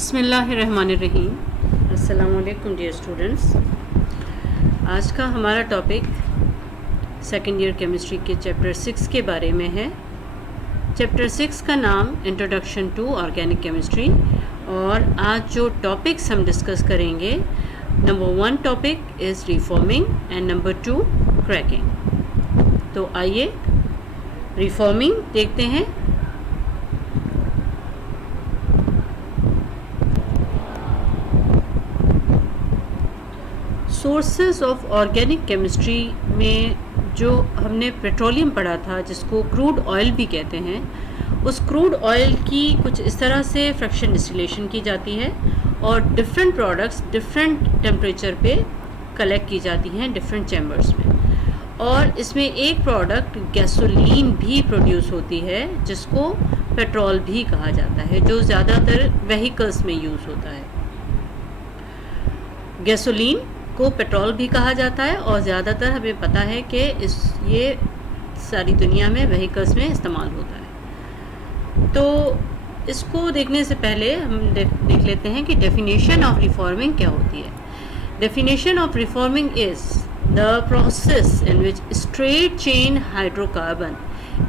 बिस्मिल्लाहिर्रहमानिर्रहीम। अस्सलाम वालेकुम डियर स्टूडेंट्स। आज का हमारा टॉपिक सेकेंड ईयर केमिस्ट्री के चैप्टर 6 के बारे में है। चैप्टर 6 का नाम इंट्रोडक्शन टू ऑर्गेनिक केमिस्ट्री, और आज जो टॉपिक्स हम डिस्कस करेंगे, number 1 topic is reforming and number 2 cracking. तो आइए रिफॉर्मिंग देखते हैं। सोर्सेस ऑफ ऑर्गेनिक केमिस्ट्री में जो हमने पेट्रोलियम पढ़ा था, जिसको क्रूड ऑयल भी कहते हैं, उस क्रूड ऑयल की कुछ इस तरह से फ्रैक्शन डिस्टिलेशन की जाती है और डिफरेंट प्रोडक्ट्स डिफरेंट टेम्परेचर पे कलेक्ट की जाती हैं डिफरेंट चैम्बर्स में। और इसमें एक प्रोडक्ट गैसोलीन भी प्रोड्यूस होती है, जिसको पेट्रोल भी कहा जाता है, जो ज़्यादातर व्हीकल्स में यूज़ होता है। गैसोलीन को पेट्रोल भी कहा जाता है और ज़्यादातर हमें पता है कि ये सारी दुनिया में व्हीकल्स में इस्तेमाल होता है। तो इसको देखने से पहले हम देख लेते हैं कि डेफिनेशन ऑफ रिफॉर्मिंग क्या होती है। Definition of reforming is the process in which straight chain hydrocarbon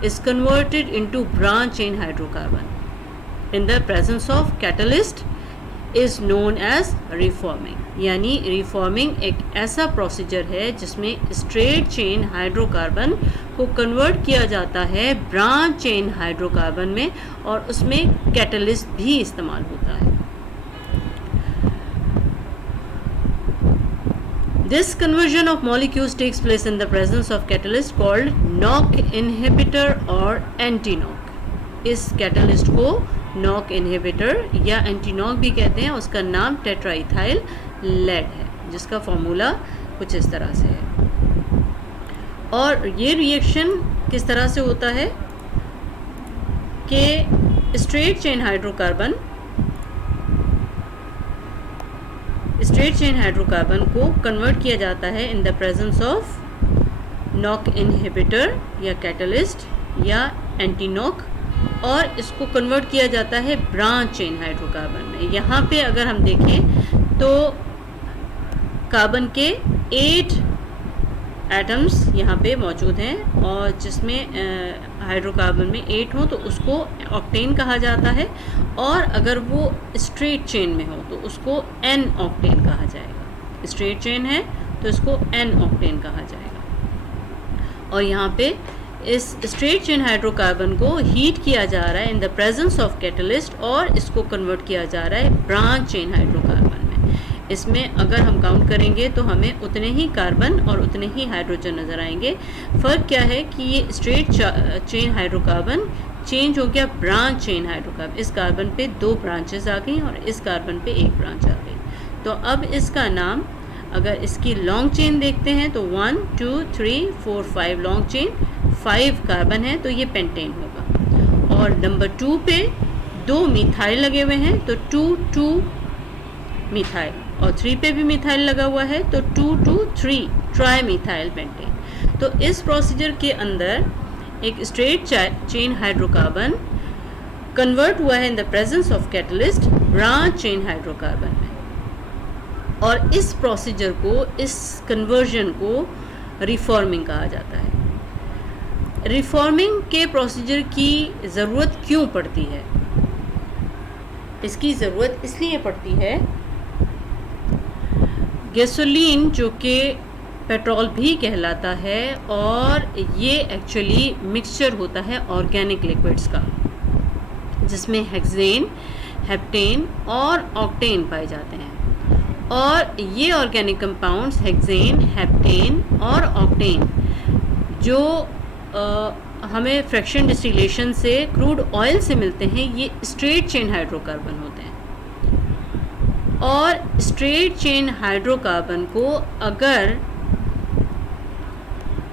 is converted into branch chain hydrocarbon in the presence of catalyst is known as reforming. यानी रिफॉर्मिंग एक ऐसा प्रोसीजर है जिसमें straight chain hydrocarbon को convert किया जाता है branch chain hydrocarbon में, और उसमें कैटलिस्ट भी इस्तेमाल होता है। This conversion of molecules takes place in the presence of catalyst called knock inhibitor or anti-knock। इस कैटलिस्ट को नॉक इनहिबिटर या एंटीनॉक भी कहते हैं। उसका नाम टेट्राइथाइल लेड है, जिसका फॉर्मूला कुछ इस तरह से है। और ये रिएक्शन किस तरह से होता है कि स्ट्रेट चेन हाइड्रोकार्बन को कन्वर्ट किया जाता है इन the presence of knock inhibitor या कैटलिस्ट या एंटीनॉक, और इसको कन्वर्ट किया जाता है ब्रांच चेन हाइड्रोकार्बन में। यहाँ पे अगर हम देखें तो कार्बन के 8 एटम्स यहाँ पे मौजूद हैं, और जिसमें हाइड्रोकार्बन में 8 हो तो उसको ऑक्टेन कहा जाता है, और अगर वो स्ट्रेट चेन में हो तो उसको एन ऑक्टेन कहा जाएगा। स्ट्रेट चेन है तो इसको एन ऑक्टेन कहा जाएगा। और यहाँ पे इस स्ट्रेट चेन हाइड्रोकार्बन को हीट किया जा रहा है इन द प्रेजेंस ऑफ कैटलिस्ट, और इसको कन्वर्ट किया जा रहा है ब्रांच चेन हाइड्रोकार्बन में। इसमें अगर हम काउंट करेंगे तो हमें उतने ही कार्बन और उतने ही हाइड्रोजन नज़र आएंगे। फ़र्क क्या है कि ये स्ट्रेट चेन हाइड्रोकार्बन चेंज हो गया ब्रांच चेन हाइड्रोकार्बन। इस कार्बन पे 2 ब्रांचेस आ गई और इस कार्बन पे 1 ब्रांच आ गई। तो अब इसका नाम, अगर इसकी लॉन्ग चेन देखते हैं तो 1 2 3 4 5 लॉन्ग चेन, 5 कार्बन है तो ये पेंटेन होगा। और नंबर 2 पे 2 मिथाइल लगे हुए हैं तो 2 मिथाइल, और 3 पे भी मिथाइल लगा हुआ है तो 2 3 ट्राई मिथाइल पेंटेन। तो इस प्रोसीजर के अंदर एक स्ट्रेट चेन हाइड्रोकार्बन कन्वर्ट हुआ है इन the presence of catalyst branch chain hydrocarbon में, और इस प्रोसीजर को, इस कन्वर्जन को रिफॉर्मिंग कहा जाता है। रिफॉर्मिंग के प्रोसीजर की ज़रूरत क्यों पड़ती है? इसकी ज़रूरत इसलिए पड़ती है, गैसोलीन जो कि पेट्रोल भी कहलाता है, और ये एक्चुअली मिक्सचर होता है ऑर्गेनिक लिक्विड्स का, जिसमें हेक्सेन, हेप्टेन और ऑक्टेन पाए जाते हैं। और ये ऑर्गेनिक कंपाउंड्स हेक्सेन, हेप्टेन और ऑक्टेन जो हमें फ्रैक्शन डिस्टिलेशन से क्रूड ऑयल से मिलते हैं, ये स्ट्रेट चेन हाइड्रोकार्बन होते हैं। और स्ट्रेट चेन हाइड्रोकार्बन को अगर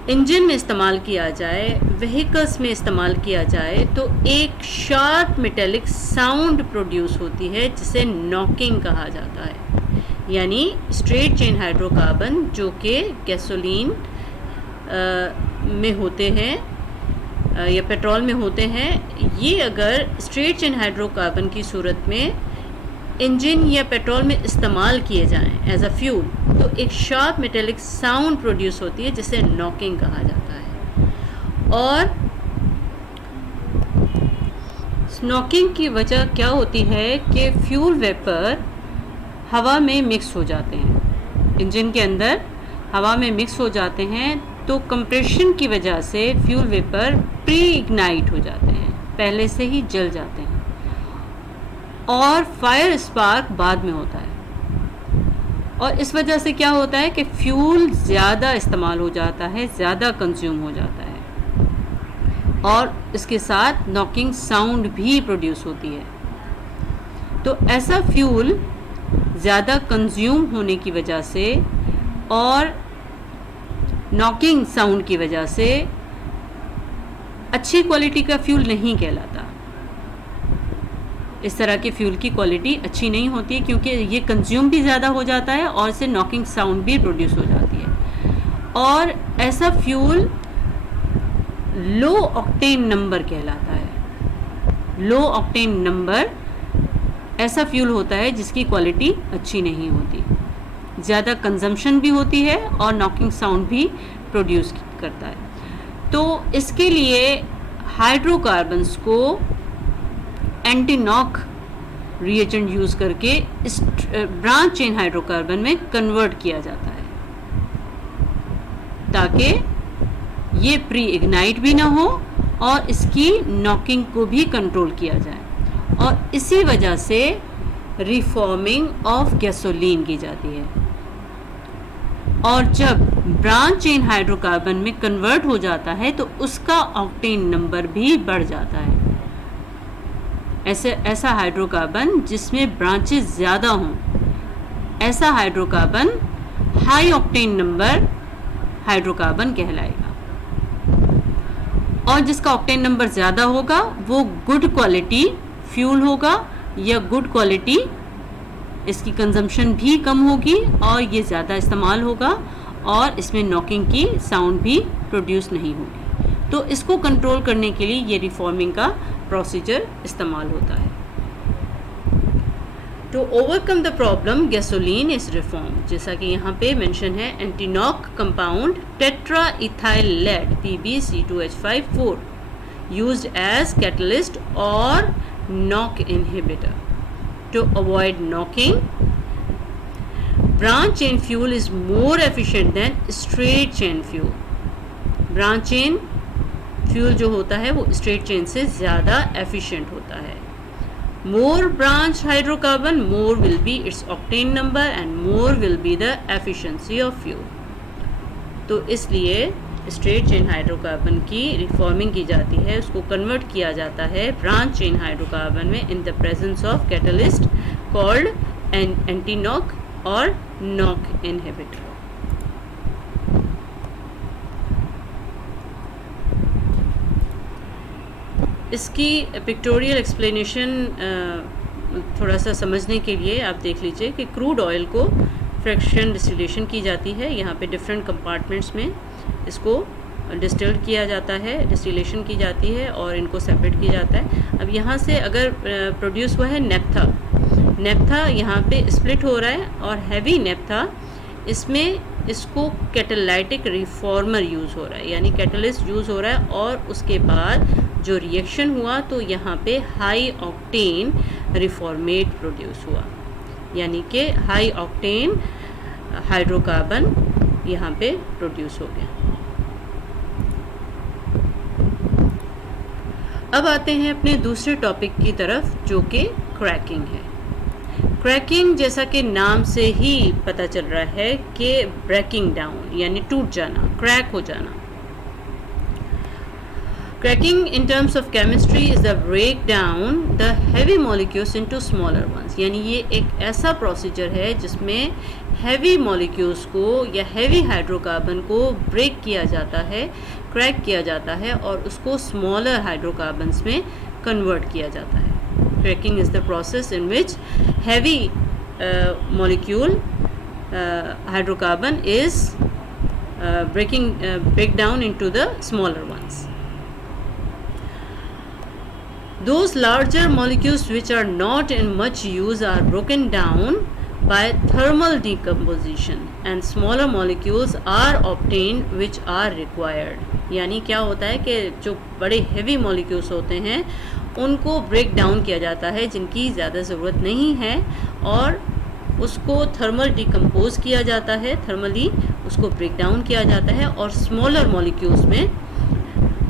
इंजन में इस्तेमाल किया जाए, व्हीकल्स में इस्तेमाल किया जाए, तो एक शार्प मेटेलिक साउंड प्रोड्यूस होती है, जिसे नॉकिंग कहा जाता है। यानी स्ट्रेट चेन हाइड्रोकार्बन जो कि गैसोलीन में होते हैं या पेट्रोल में होते हैं, ये अगर स्ट्रेट चेन हाइड्रोकार्बन की सूरत में इंजन या पेट्रोल में इस्तेमाल किए जाएं एज अ फ्यूल, तो एक शार्प मेटेलिक साउंड प्रोड्यूस होती है जिसे नॉकिंग कहा जाता है। और नॉकिंग की वजह क्या होती है कि फ्यूल वेपर हवा में मिक्स हो जाते हैं, इंजन के अंदर हवा में मिक्स हो जाते हैं, तो कंप्रेशन की वजह से फ्यूल वेपर प्री इग्नाइट हो जाते हैं, पहले से ही जल जाते हैं, और फायर स्पार्क बाद में होता है। और इस वजह से क्या होता है कि फ्यूल ज़्यादा इस्तेमाल हो जाता है, ज़्यादा कंज्यूम हो जाता है, और इसके साथ नॉकिंग साउंड भी प्रोड्यूस होती है। तो ऐसा फ्यूल ज़्यादा कंज्यूम होने की वजह से और नॉकिंग साउंड की वजह से अच्छी क्वालिटी का फ्यूल नहीं कहलाता। इस तरह के फ्यूल की क्वालिटी अच्छी नहीं होती है, क्योंकि ये कंज्यूम भी ज़्यादा हो जाता है और इससे नॉकिंग साउंड भी प्रोड्यूस हो जाती है। और ऐसा फ्यूल लो ऑक्टेन नंबर कहलाता है। लो ऑक्टेन नंबर ऐसा फ्यूल होता है जिसकी क्वालिटी अच्छी नहीं होती, ज़्यादा कंजम्पशन भी होती है और नॉकिंग साउंड भी प्रोड्यूस करता है। तो इसके लिए हाइड्रोकार्बन्स को एंटी नॉक रिएजेंट यूज़ करके इस ब्रांच चेन हाइड्रोकार्बन में कन्वर्ट किया जाता है, ताकि ये प्री इग्नाइट भी ना हो और इसकी नॉकिंग को भी कंट्रोल किया जाए। और इसी वजह से रिफॉर्मिंग ऑफ गैसोलीन की जाती है। और जब ब्रांच चेन हाइड्रोकार्बन में कन्वर्ट हो जाता है तो उसका ऑक्टेन नंबर भी बढ़ जाता है। ऐसा हाइड्रोकार्बन जिसमें ब्रांचेस ज़्यादा हों, ऐसा hydrocarbon high octane number hydrocarbon कहलाएगा। और जिसका ऑक्टेन नंबर ज़्यादा होगा वो गुड क्वालिटी फ्यूल होगा, या गुड क्वालिटी इसकी कंजम्पशन भी कम होगी और ये ज़्यादा इस्तेमाल होगा और इसमें नॉकिंग की साउंड भी प्रोड्यूस नहीं होगी। तो इसको कंट्रोल करने के लिए ये रिफॉर्मिंग का प्रोसीजर इस्तेमाल होता है। To overcome the problem gasoline is reform, जैसा कि यहाँ पे मेंशन है, antiknock compound tetra ethyl lead PbC2H5 used as catalyst or knock inhibitor. To avoid knocking, branch chain fuel is more efficient than straight chain fuel. Branch chain fuel जो होता है वो straight chain से ज़्यादा efficient होता है। More branch hydrocarbon, more will be its octane number and more will be the efficiency of fuel. तो इसलिए स्ट्रेट चेन हाइड्रोकार्बन की रिफॉर्मिंग की जाती है, उसको कन्वर्ट किया जाता है ब्रांच चेन हाइड्रोकार्बन में इन the presence of catalyst called anti knock और नॉक इनहिबिटर। इसकी पिक्टोरियल एक्सप्लेनेशन थोड़ा सा समझने के लिए आप देख लीजिए कि क्रूड ऑयल को फ्रैक्शन डिस्टिलेशन की जाती है। यहाँ पे डिफरेंट कंपार्टमेंट्स में इसको डिस्टिल्ड किया जाता है, डिस्टिलेशन की जाती है और इनको सेपरेट किया जाता है। अब यहाँ से अगर प्रोड्यूस हुआ है नेप्था यहाँ पे स्प्लिट हो रहा है और हैवी नेप्था, इसमें इसको कैटालाइटिक रिफॉर्मर यूज़ हो रहा है, यानी कैटलिस्ट यूज़ हो रहा है। और उसके बाद जो रिएक्शन हुआ तो यहाँ पे हाई ऑक्टेन रिफॉर्मेट प्रोड्यूस हुआ, यानी कि हाई ऑक्टेन हाइड्रोकार्बन यहाँ पे प्रोड्यूस हो गया। अब आते हैं अपने दूसरे टॉपिक की तरफ, जो कि क्रैकिंग है। क्रैकिंग जैसा कि नाम से ही पता चल रहा है कि ब्रेकिंग डाउन यानी टूट जाना, क्रैक हो जाना। Cracking in terms of chemistry is the break down the heavy molecules into smaller ones, यानी ये एक ऐसा प्रोसीजर है जिसमें हैवी मॉलिक्यूल्स को या हैवी हाइड्रोकार्बन को ब्रेक किया जाता है, क्रैक किया जाता है और उसको स्मॉलर हाइड्रोकार्बन्स में कन्वर्ट किया जाता है। Cracking is the process in which heavy molecule hydrocarbon is break down into the smaller ones. Those larger molecules which are not in much use are broken down by thermal decomposition and smaller molecules are obtained which are required। यानी क्या होता है कि जो बड़े heavy molecules होते हैं उनको ब्रेक डाउन किया जाता है जिनकी ज़्यादा ज़रूरत नहीं है, और उसको थर्मल डिकम्पोज किया जाता है, थर्मली उसको ब्रेक डाउन किया जाता है और स्मॉलर मॉलिक्यूल्स में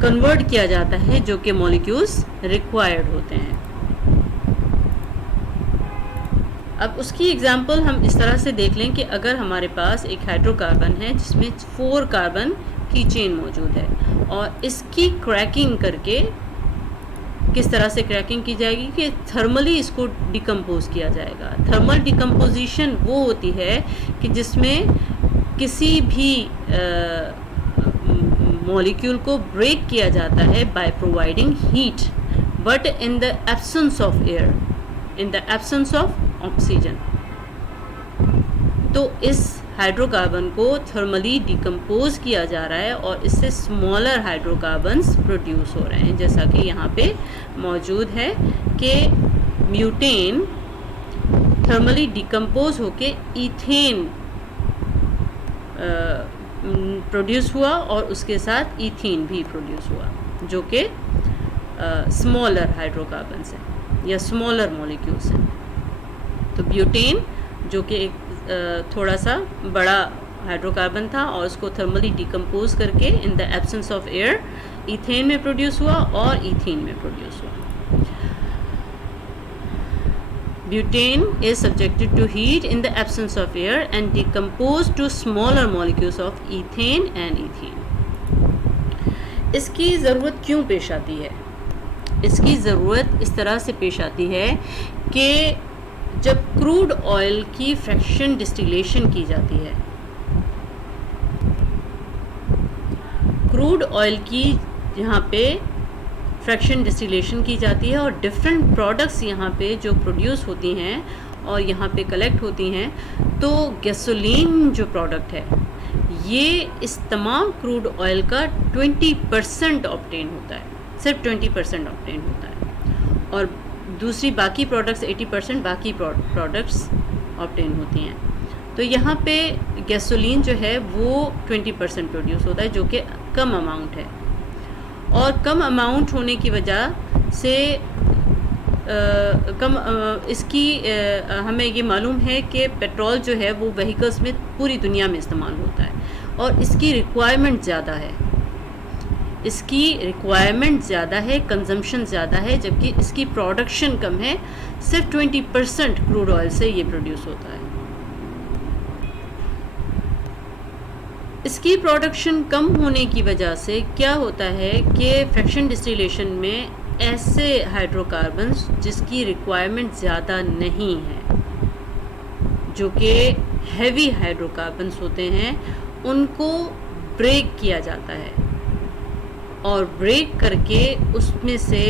कन्वर्ट किया जाता है जो कि मॉलिक्यूल्स रिक्वायर्ड होते हैं। अब उसकी एग्जांपल हम इस तरह से देख लें कि अगर हमारे पास एक हाइड्रोकार्बन है जिसमें 4 कार्बन की चेन मौजूद है और इसकी क्रैकिंग करके किस तरह से क्रैकिंग की जाएगी कि थर्मली इसको डिकम्पोज किया जाएगा। थर्मल डिकम्पोजिशन वो होती है कि जिसमें किसी भी मॉलिक्यूल को ब्रेक किया जाता है by providing heat, but in the absence of air, in the absence of oxygen. तो इस हाइड्रोकार्बन को थर्मली डिकम्पोज किया जा रहा है और इससे स्मॉलर हाइड्रोकार्बन्स प्रोड्यूस हो रहे हैं, जैसा कि यहाँ पे मौजूद है कि म्यूटेन थर्मली डिकम्पोज होके इथेन प्रोड्यूस हुआ और उसके साथ इथीन भी प्रोड्यूस हुआ जो कि स्मॉलर हाइड्रोकार्बन्स हैं या स्मॉलर मॉलिक्यूल्स हैं। तो ब्यूटेन जो कि एक थोड़ा सा बड़ा हाइड्रोकार्बन था और उसको थर्मली डिकम्पोज करके इन the absence of air ethane में प्रोड्यूस हुआ और इथीन में प्रोड्यूस हुआ। Butane is subjected to heat in the absence of air and decomposed to smaller molecules of ethane and ethene। इसकी ज़रूरत क्यों पेश आती है? इसकी ज़रूरत इस तरह से पेश आती है कि जब क्रूड ऑयल की फ्रैक्शन डिस्टिलेशन की जाती है, क्रूड ऑयल की यहाँ पे फ्रैक्शन डिस्टिलेशन की जाती है और डिफरेंट प्रोडक्ट्स यहाँ पे जो प्रोड्यूस होती हैं और यहाँ पे कलेक्ट होती हैं, तो गैसोलीन जो प्रोडक्ट है ये इस तमाम क्रूड ऑयल का 20% ऑब्टेन होता है, सिर्फ 20% ऑब्टेन होता है और दूसरी बाकी प्रोडक्ट्स 80% बाकी प्रोडक्ट्स ऑब्टेन होती हैं। तो यहाँ पे गैसोलीन जो है वो 20% प्रोड्यूस होता है जो कि कम अमाउंट है, और कम अमाउंट होने की वजह से इसकी हमें ये मालूम है कि पेट्रोल जो है वो व्हीकल्स में पूरी दुनिया में इस्तेमाल होता है और इसकी रिक्वायरमेंट ज़्यादा है, इसकी रिक्वायरमेंट ज़्यादा है, कंजम्पशन ज़्यादा है, जबकि इसकी प्रोडक्शन कम है। सिर्फ 20% क्रूड ऑयल से ये प्रोड्यूस होता है। इसकी प्रोडक्शन कम होने की वजह से क्या होता है कि फ्रैक्शन डिस्टिलेशन में ऐसे हाइड्रोकार्बन्स जिसकी रिक्वायरमेंट ज़्यादा नहीं है, जो कि हैवी हाइड्रोकार्बन्स होते हैं, उनको ब्रेक किया जाता है और ब्रेक करके उसमें से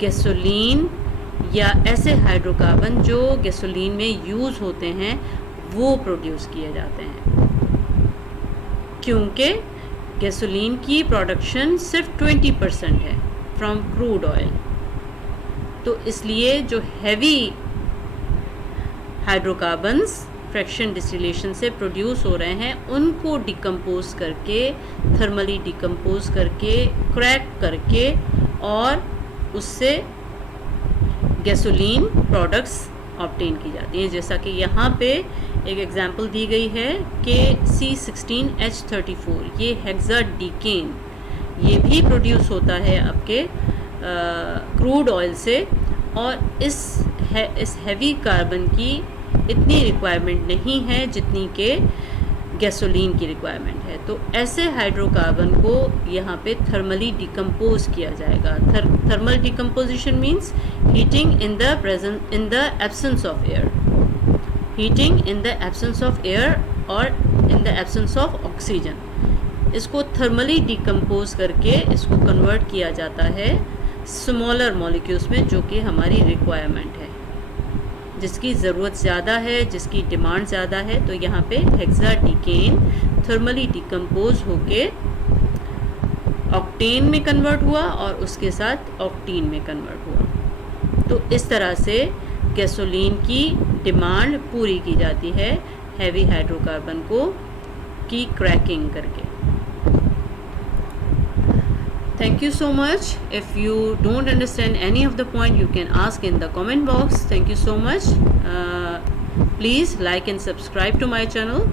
गैसोलीन या ऐसे हाइड्रोकार्बन जो गैसोलीन में यूज़ होते हैं वो प्रोड्यूस किए जाते हैं, क्योंकि गैसोलीन की प्रोडक्शन सिर्फ 20% है फ्रॉम क्रूड ऑयल। तो इसलिए जो हैवी हाइड्रोकार्बन्स फ्रैक्शन डिस्टिलेशन से प्रोड्यूस हो रहे हैं उनको डिकम्पोज करके, थर्मली डिकम्पोज करके, क्रैक करके और उससे गैसोलीन प्रोडक्ट्स ऑब्टेन की जाती हैं। जैसा कि यहाँ पे एक एग्जांपल दी गई है कि C16H34 ये हेक्साडीकेन ये भी प्रोड्यूस होता है आपके क्रूड ऑयल से, और इस हैवी कार्बन की इतनी रिक्वायरमेंट नहीं है जितनी के गैसोलीन की रिक्वायरमेंट है। तो ऐसे हाइड्रोकार्बन को यहाँ पे थर्मली डिकम्पोज किया जाएगा। Thermal decomposition means heating in the absence of air, heating in the absence of air और in the absence of oxygen. इसको थर्मली डिकम्पोज करके इसको कन्वर्ट किया जाता है स्मॉलर मॉलिक्यूल्स में जो कि हमारी रिक्वायरमेंट है, जिसकी ज़रूरत ज़्यादा है, जिसकी डिमांड ज़्यादा है। तो यहाँ पे हेक्साडीकेन थर्मली डिकम्पोज होके ऑक्टेन में कन्वर्ट हुआ और उसके साथ ऑक्टीन में कन्वर्ट हुआ। तो इस तरह से गैसोलीन की डिमांड पूरी की जाती है हैवी हाइड्रोकार्बन को की क्रैकिंग करके। Thank you so much. If you don't understand any of the point, you can ask in the comment box. Thank you so much. Please like and subscribe to my channel.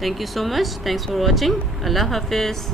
Thank you so much. Thanks for watching. Allah Hafiz.